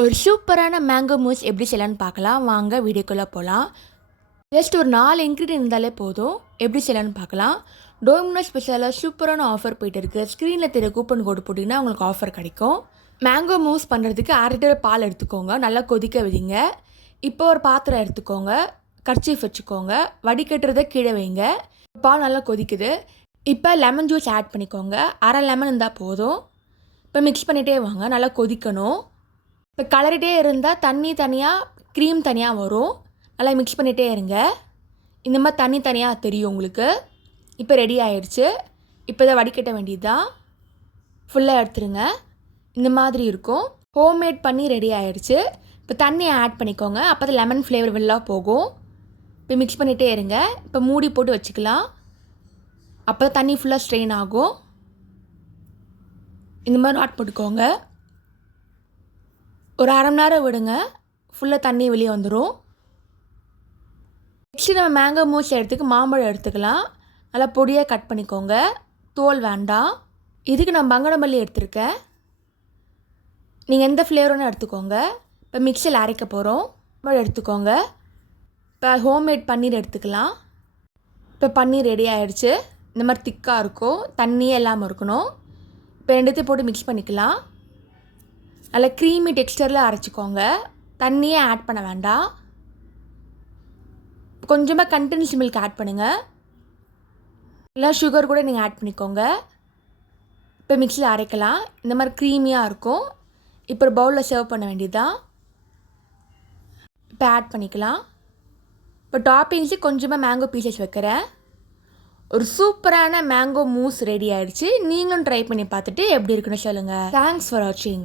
ஒரு சூப்பரான mango mousse எப்படி செய்யலான்னு பார்க்கலாம். வாங்க வீடியோக்குள்ளே போகலாம் ஜஸ்ட் ஒரு நாலு இன்க்ரீடியன் இருந்தாலே போதும். எப்படி செய்யலான்னு பார்க்கலாம். டோமினோஸ் ஸ்பெஷலாக சூப்பரான ஆஃபர் போயிட்டு இருக்குது ஸ்க்ரீனில் தெரிய கூப்பன் கோடு போட்டிங்கன்னா உங்களுக்கு ஆஃபர் கிடைக்கும். மேங்கோ மூஸ் பண்ணுறதுக்கு அரை லிட்டர் பால் எடுத்துக்கோங்க. நல்லா கொதிக்க வைங்க. இப்போ ஒரு பாத்திரம் எடுத்துக்கோங்க. கர்ச்சீஃப் வச்சுக்கோங்க. வடிகட்டுறதை கீழே வைங்க. பால் நல்லா கொதிக்குது. இப்போ லெமன் ஜூஸ் ஆட் பண்ணிக்கோங்க. அரை லெமன் இருந்தால் போதும். இப்போ மிக்ஸ் பண்ணிகிட்டே வாங்க. நல்லா கொதிக்கணும். இப்போ கலரிட்டே இருந்தால் தண்ணி தனியாக க்ரீம் தனியாக வரும். நல்லா மிக்ஸ் பண்ணிகிட்டே இருங்க. இந்த மாதிரி தண்ணி தனியாக தெரியும் உங்களுக்கு. இப்போ ரெடி ஆயிடுச்சு. இப்போ இதை வடிகட்ட வேண்டியது தான் ஃபுல்லாக எடுத்துருங்க. இந்த மாதிரி இருக்கும். ஹோம்மேட் பண்ணி ரெடி ஆயிடுச்சு. இப்போ தண்ணியை ஆட் பண்ணிக்கோங்க. அப்போ தான் லெமன் ஃப்ளேவர் வெளில போகும். இப்போ மிக்ஸ் பண்ணிகிட்டே இருங்க. இப்போ மூடி போட்டு வச்சுக்கலாம். அப்போ தான் தண்ணி ஃபுல்லாக ஸ்ட்ரெயின் ஆகும். இந்த மாதிரி நாட் போட்டுக்கோங்க. ஒரு அரை மணி நேரம் விடுங்க. ஃபுல்லாக தண்ணி வெளியே வந்துடும் நெக்ஸ்ட்டு நம்ம மேங்கோ மூஸ் எடுத்துக்கு மாம்பழம் எடுத்துக்கலாம். நல்லா பொடியாக கட் பண்ணிக்கோங்க. தோல் வேண்டாம். இதுக்கு நான் பங்கனமல்லி எடுத்திருக்கேன். நீங்கள் எந்த ஃப்ளேவரும் எடுத்துக்கோங்க. இப்போ மிக்சியில் அரைக்க போகிறோம் மாம்பழம் எடுத்துக்கோங்க. இப்போ ஹோம்மேட் பன்னீர் எடுத்துக்கலாம். இப்போ பன்னீர் ரெடி ஆகிடுச்சு இந்த மாதிரி திக்காக இருக்கும். தண்ணியே இல்லாமல் இருக்கணும். இப்போ ரெண்டுத்தையும் போட்டு மிக்ஸ் பண்ணிக்கலாம். நல்லா க்ரீமி டெக்ஸ்டரில் அரைச்சிக்கோங்க. தண்ணியே ஆட் பண்ண வேண்டாம். கொஞ்சமாக கண்டென்ஸ் மில்க் ஆட் பண்ணுங்கள் இல்லை சுகர் கூட நீங்கள் ஆட் பண்ணிக்கோங்க. இப்போ மிக்சியில் அரைக்கலாம். இந்த மாதிரி க்ரீமியாக இருக்கும். இப்போ ஒரு பவுலில் சர்வ் பண்ண வேண்டியதுதான். இப்போ ஆட் பண்ணிக்கலாம். இப்போ டாப்பிங்ஸு கொஞ்சமாக மேங்கோ பீசஸ் வைக்கிறேன். ஒரு சூப்பரான மேங்கோ மூஸ் ரெடி ஆயிடுச்சு. நீங்களும் ட்ரை பண்ணி பார்த்துட்டு எப்படி இருக்குன்னு சொல்லுங்கள் தேங்க்ஸ் ஃபார் வாட்சிங்